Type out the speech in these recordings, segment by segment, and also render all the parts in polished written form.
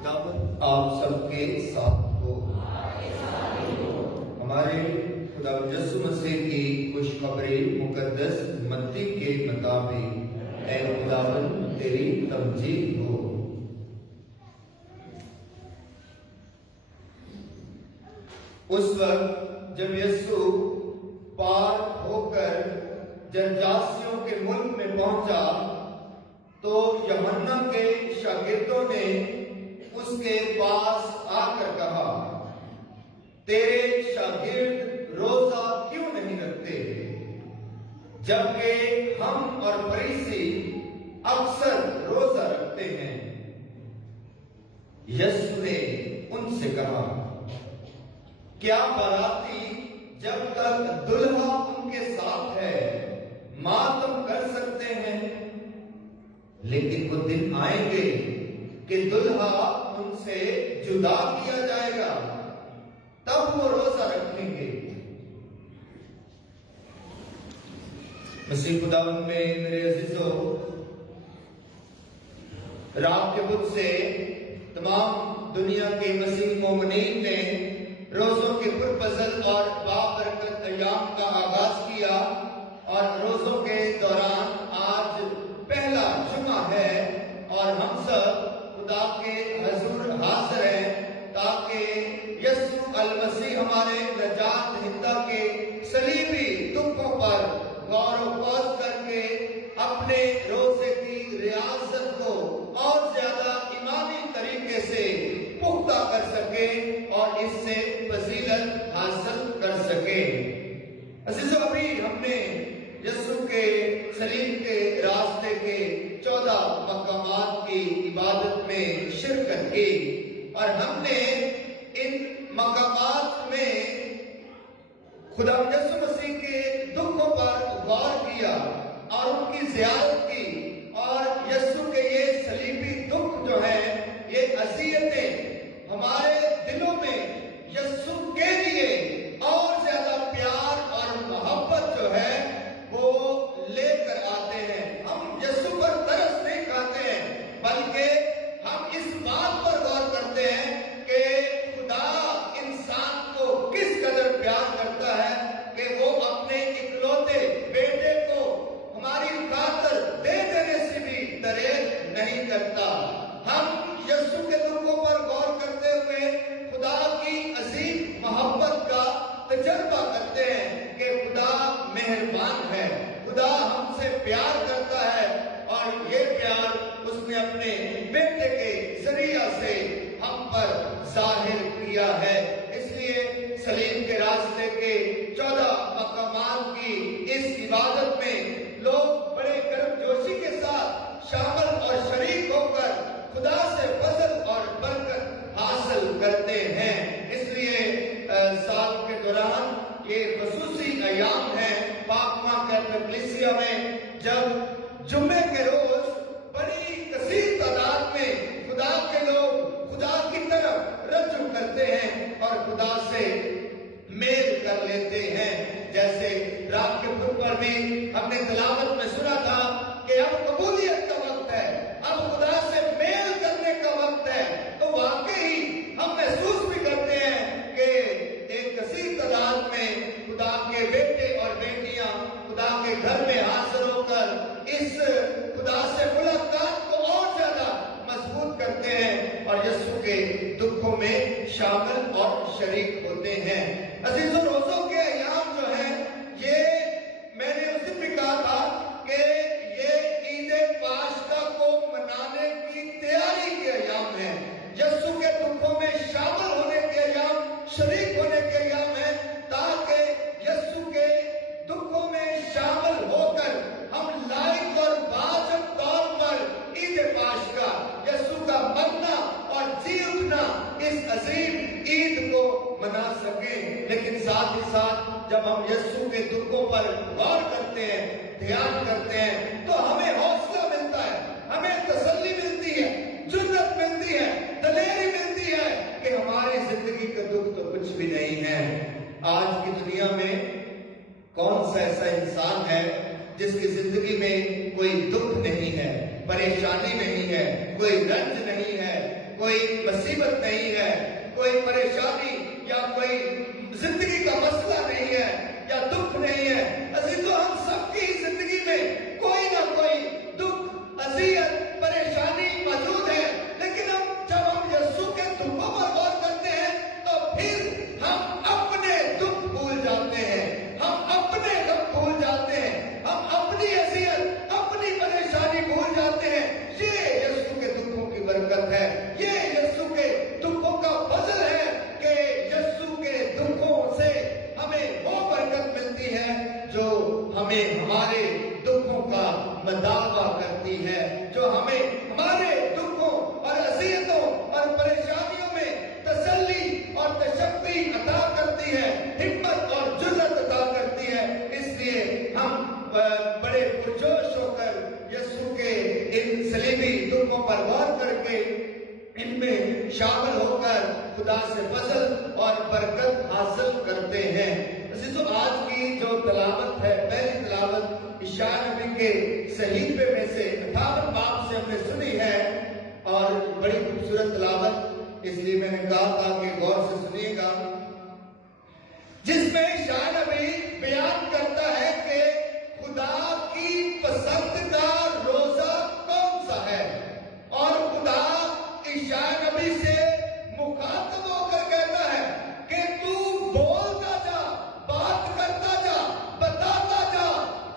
खुदावंद आप सबके साथ हो। हमारे खुदा यीशु मसीह की खुशखबरी मुकद्दस मत्ती के मुताबिक ऐ खुदावंद तेरी तमजीद हो। उस वक्त जब यीशु पार होकर जनजातियों के मुल्क में पहुंचा तो यूहन्ना के शागिर्दों ने उसके पास आकर कहा, तेरे शागिर्द रोजा क्यों नहीं रखते, जबकि हम और फरीसी अक्सर रोजा रखते हैं। यीशु ने उनसे कहा, क्या बाराती जब तक दुल्हा उनके साथ है मातम कर सकते हैं? लेकिन वो दिन आएंगे कि दुल्हा उनसे जुदा किया जाएगा, तब वो रोजा रखेंगे। मसीह खुदावंद में मेरे अजीजों, रात के बुत से तमाम दुनिया के मसीह मोमिनीन ने रोजों के पुरफज़ल और बाबरकत अय्याम का आगाज किया और रोजों के दौरान आज पहला जुमा है और हम सब खुदा के हजूर हाजिर हैं ताकि यीशु अल मसीह हमारे नजात दहिंदा के सलीबी दुखों पर गौर वफाज करके अपने रोजे की रियासत को और ज्यादा ईमानी तरीके से पुख्ता कर सके और इससे फजीलत हासिल कर सके। अजीजों, अभी हमने यीशु के सलीब के रास्ते के 14 मकामात की इबादत में शिरकत की और हमने इन मकामात में खुदा यीशु मसीह के दुखों पर गौर किया और उनकी ज़ियारत की और यीशु के ये सलीबी दुख जो है, ये अज़ियतें हमारे दिलों में यीशु के लिए और ज्यादा प्यार और मोहब्बत जो है वो लेकर आते हैं। हम यीशु पर तरस नहीं खाते हैं, बल्कि हम इस बात पर गौर करते हैं कि खुदा इंसान को किस कदर प्यार करता है कि वो अपने इकलौते बेटे को हमारी खातिर दे देने से भी दरेर नहीं करता। हम यीशु के दुखों पर गौर करते हुए खुदा की अजीम मोहब्बत का तजर्बा करते हैं कि खुदा मेहरबान है, खुदा हमसे प्यार करता है और ये प्यार उसने अपने बेटे के जरिया से हम पर जाहिर किया है। इसलिए सलीब के रास्ते के 14 मकामात की इस इबादत में लोग बड़े गर्मजोशी के साथ शामिल और शरीक होकर खुदा से फजल और बरकत हासिल करते हैं। इसलिए साल के दौरान ये खसूसी अयाम है पाकमा कैथोलिक कलीसिया में, जब जुम्मे के रोज बड़ी कसीर तादाद में खुदा के लोग खुदा की तरफ रज्जू करते हैं और खुदा से मेल कर लेते हैं। जैसे रात के खुद पर भी हमने तिलावत में सुना था कि अब कबूलियत का वक्त है, अब खुदा से मेल करने का वक्त है। तो वाकई हम महसूस भी करते हैं कि एक कसीर तादाद में खुदा के बेटे और बेटियां खुदा के घर में हाजिर होकर इस खुदा से मुलाकात को और ज्यादा मजबूत करते हैं और यीशु के दुखों में शामिल और शरीक होते हैं। अजीजों, रोजों के अयाम जो है, ये मैंने उस दिन भी कहा था कि ये ईद पाशका को मनाने की तैयारी के अयाम है, यीशु के दुखों में शामिल होने के अयाम, शरीक होने के अयाम है, ताकि यीशु के दुखों में शामिल होकर हम लाइक और वाजिब तौर पर ईद पाशका, यीशु का मरना और जी उठना, इस अजीम ईद को मना सकें। लेकिन साथ ही साथ जब हम यीशु के दुखों पर गौर करते हैं, ध्यान करते हैं, तो हमें हौसला मिलता है, हमें तसल्ली मिलती है, जुर्रत मिलती है, दलेरी मिलती है कि हमारी जिंदगी का दुख तो कुछ भी नहीं है। आज की दुनिया में कौन सा ऐसा इंसान है जिसकी जिंदगी में कोई दुख नहीं है, परेशानी नहीं है, कोई रंज नहीं है, کوئی مصیبت نہیں ہے، کوئی پریشانی یا کوئی زندگی کا مسئلہ نہیں ہے یا دکھ نہیں ہے۔ عزیزو، ہم سب کی زندگی میں کوئی نہ کوئی دکھ، اذیت، پریشانی موجود ہے، لیکن جب ہم یسوع کے دکھوں پر غور کرتے ہیں تو پھر ہم اپنے دکھ بھول جاتے ہیں، ہم اپنے غم بھول جاتے ہیں، ہم اپنی اذیت، اپنی پریشانی بھول جاتے ہیں۔ یہ یسوع کے دکھوں کی برکت ہے، یہ یسوع کے دکھوں کا فضل ہے کہ یسوع کے دکھوں سے ہمیں وہ برکت ملتی ہے جو ہمیں ہمارے دکھوں کا مداوع کرتی ہے، جو ہمیں ہمارے دکھوں اور اذیتوں اور پریشانیوں میں تسلی اور تشفی عطا کرتی ہے، ہمت اور جرأت عطا کرتی ہے۔ اس لیے ہم بڑے پرجوش ہو کر یسوع کے ان صلیبی دکھوں پر غور کر کے ان میں شامل ہو کر خدا سے فضل اور برکت حاصل کرتے ہیں۔ عزیزو، آج کی جو تلاوت ہے، پہلی تلاوت اشعیاء نبی کے صحیفے میں سے 58 باب سے ہم نے سنی ہے، اور بڑی خوبصورت تلاوت، اس لیے میں نے کہا تھا کہ غور سے سنیے گا، جس میں اشعیاء نبی بیان کرتا ہے کہ خدا کی پسند کا روزہ کون سا ہے، اور خدا اشعیاء نبی سے مخاطب ہو کر کہتا ہے کہ تو بولتا جا، بات کرتا جا، بتاتا جا،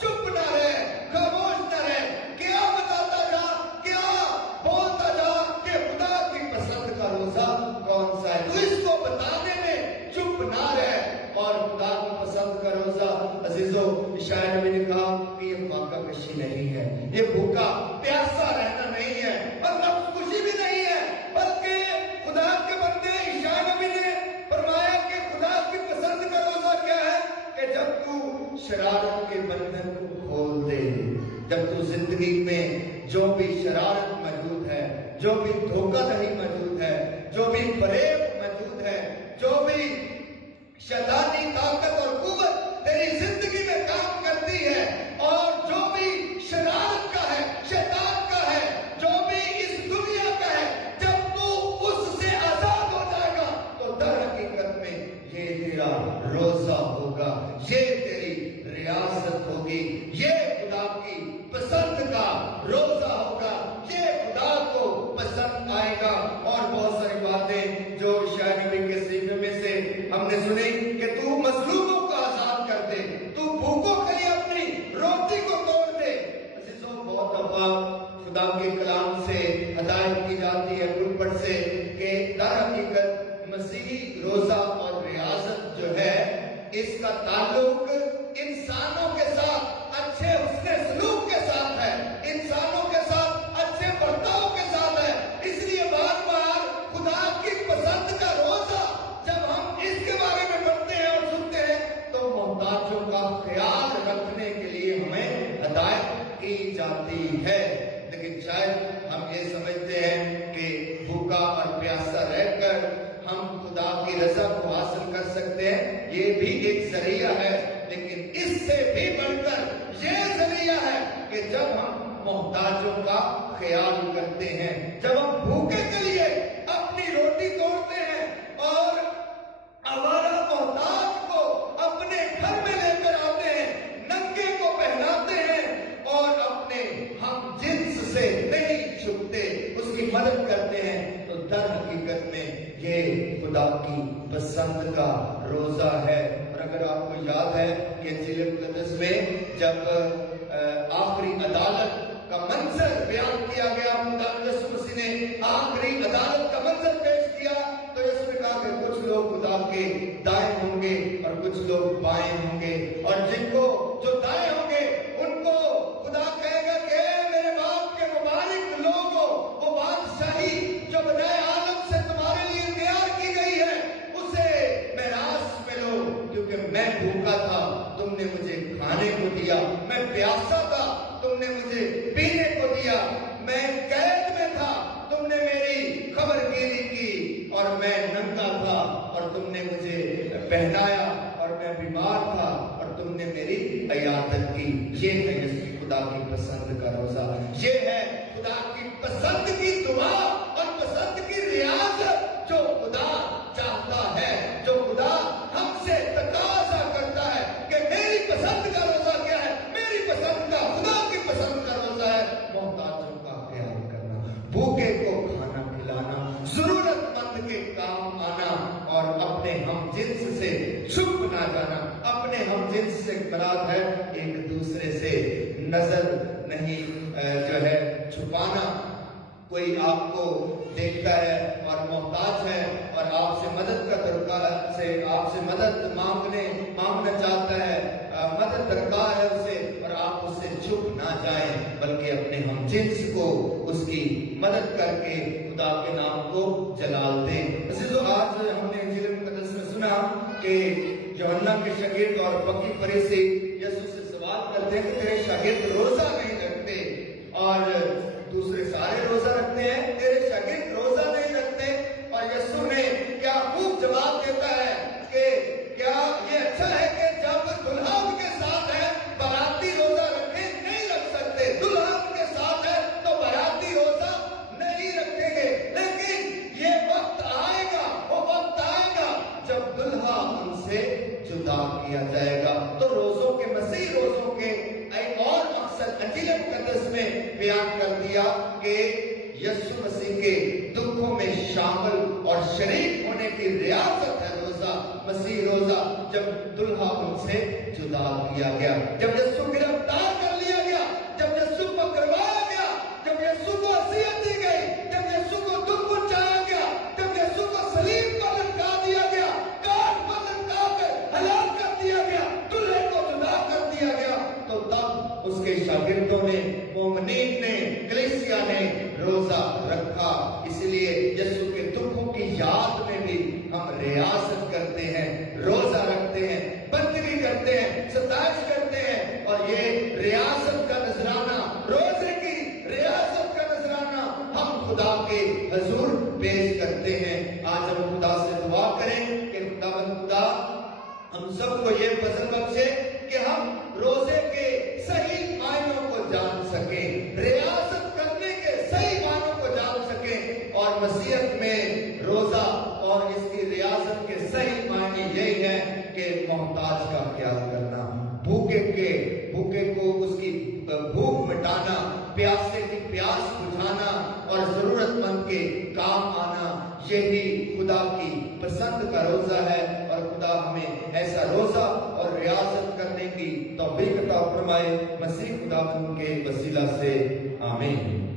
چپ نہ رہ، خاموش نہ رہ، کیا بتاتا جا، کیا بولتا جا کہ خدا کی پسند کا روزہ کون سا ہے۔ تو اس کو بتانے میں چپ نہ رہ، اور خدا کی پسند کا روزہ، عزیزو، اشعیاء نبی نے کہا کہ یہ فاقہ کشی نہیں ہے، یہ بھوکا پیاسا رہنا نہیں ہے، اور نفس خوشی بھی نہیں ہے، بلکہ خدا کے بندے اشعیاء نبی نے فرمایا کہ خدا کی پسند کا روزہ کیا ہے کہ جب تو شرارت کے بندھن کو کھول دے، جب تو زندگی میں جو بھی شرارت موجود ہے، جو بھی دھوکہ دہی موجود ہے، جو بھی فریب موجود ہے، جو بھی شیطانی طاقت اور قوت تیری زندگی میں کام کرتی ہے، اور جو بھی شرارت کا ہے، شیطان کا ہے، جو بھی اس دنیا کا ہے، جب تو اس سے آزاد ہو جائے گا تو در حقیقت میں یہ تیرا روزہ ہوگا، یہ تیری ریاست ہوگی، یہ خدا کی پسند کا روزہ ہوگا، یہ خدا کو پسند آئے گا۔ اور بہت ساری باتیں جو اشعیاء نبی کے صحیفے میں سے ہم نے سنی کہ تو مظلوموں کو آزاد کر دے، تو بھوکوں کے لیے اپنی روٹی کو توڑ دے۔ عزیزوں، بہت دفعہ خدا کے کلام سے ہدایت کی جاتی ہے پلپٹ سے کہ در حقیقت مسیحی روزہ اور ریاضت جو ہے، اس کا تعلق انسانوں کے ساتھ اچھے حسن سلوک کے ساتھ ہے، انسانوں کے ساتھ اچھے برتاؤ کے ساتھ ہے۔ اس لیے بار بار خدا کی پسند کا روزہ جب ہم اس کے بارے میں پڑھتے ہیں اور سنتے ہیں تو محتاجوں کا خیال رکھنے کے لیے ہمیں ہدایت کی جاتی ہے۔ لیکن شاید ہم یہ سمجھتے ہیں کہ بھوکا اور پیاسا رہ کر ہم خدا کی رضا کو حاصل کر سکتے ہیں، یہ بھی ایک ذریعہ ہے، لیکن اس سے بھی بڑھ کر یہ ذریعہ ہے کہ جب ہم محتاجوں کا خیال کرتے ہیں، جب ہم بھوکے کے لیے اپنی روٹی توڑتے ہیں اور ہمارا محتاج کو اپنے گھر میں لے کر آتے ہیں، ننگے کو پہناتے ہیں اور اپنے ہم جنس سے نہیں چھپتے، اس کی مدد کرتے ہیں، تو در حقیقت میں یہ خدا کی پسند کا روزہ ہے۔ اور اگر آپ کو یاد ہے کہ انجیل مقدس میں جب آخری عدالت کا منظر بیان کیا گیا، یسوع مسیح نے آخری عدالت کا منظر پیش کیا، تو اس نے کہا کہ کچھ لوگ خدا کے دائیں ہوں گے اور کچھ لوگ بائیں ہوں گے، اور جن کو جو دائیں ہوں گے ان کو خدا کہے گا کہ اے میرے باپ کے مبارک لوگوں، وہ بادشاہی جو بنائے عالم سے تمہارے لیے تیار کی گئی ہے، اسے میراث میں لو، کیونکہ میں بھوکا تھا، تم نے مجھے کھانے کو دیا، میں پیاسا تھا، تم نے مجھے پینے کو دیا، میں قید میں تھا، تم نے میری خبر گیری کی، اور میں ننگا تھا اور تم نے مجھے پہنایا، اور میں بیمار تھا اور تم نے میری عیادت کی۔ یہ ہے یسوع خدا کی پسند کا روزہ، یہ ہے خدا کی پسند کی دعا اور پسند کی अपने हम जिन्स से छुप ना जाना। अपने हम जिन्स से मुराद है एक दूसरे से नजर नहीं जो है छुपाना। कोई आपको देखता है और मोहताज है और आपसे मदद का दरकार से आपसे मदद मांगना चाहता है, मदद दरकार है उसे, और आप उससे छुप ना जाएं, बल्कि अपने हम जिन्स को उसकी मदद करके खुदा के नाम को जलाल दें। अज़ीज़ों, आज हमने इंजील मुक़द्दस में सुना कि यूहन्ना के शागिर्द और फकीह फरीसी यीशु से सवाल करते हैं कि तेरे शागिर्द रोजा नहीं रखते और दूसरे सारे रोजा रखते हैं, तेरे शागिर्द रोजा नहीं रखते। और यीशु ने क्या खूब जवाब देता है कि क्या ये अच्छा है कि जब दुल्हा उनके साथ है बाराती रोजा रखे? नहीं रख सकते। दुल्हा उनके साथ है तो बाराती रोजा नहीं रखेंगे। लेकिन ये वक्त आएगा, वो वक्त आएगा जब दुल्हा उनसे जुदा किया जाएगा। तो रोजों के मसीह रोजों के एक और मकसद इंजील मुक़द्दस में बयान कर दिया कि यीशु मसीह के दुखों में शामिल और शरीक होने की रियासत है रोजा, मसीह रोजा। जब दुल्हा उनसे जुदा किया गया, जब यीशु गिरफ्तार कर लिया गया, जब यीशु को करवाया गया, जब यीशु को असीयत दी गई, जब यीशु को दुख पहुंचाया गया, जब यीशु को सलीब पर लटका दिया गया, काट पर लटका कर हलाक कर दिया गया, दूल्हे को जुदा कर दिया गया, तो तब उसके शागिर्दों ने, मोमिनीन ने, कलीसिया ने रोजा रखा। इसलिए यीशु के दुखों की याद में भी हम रियासत करते हैं, रोजा रखते हैं, बंदगी करते हैं, सताइश करते हैं। और ये रियासत का नजराना, रोजे की रियासत का नजराना हम खुदा के हजूर पेश करते हैं। आज हम खुदा से दुआ करें कि खुदा हम सबको ये फजल बख्शे कि हम रोजे के सही मायनों को जान सकें, रियासत करने के सही मायनों को जान सकें। और मसीहत में रोजा और इसकी रियासत के सही मायने यही है कि मोहताज का ख्याल करना, भूखे को उसकी भूख मिटाना, प्यासे की प्यास बुझाना और जरूरतमंद के काम आना, यही खुदा की पसंद का रोजा है। और खुदा हमें ऐसा रोजा और रियासत करने की तौफीक अता फरमाए, मसीह खुदा के वसीला से आमीन।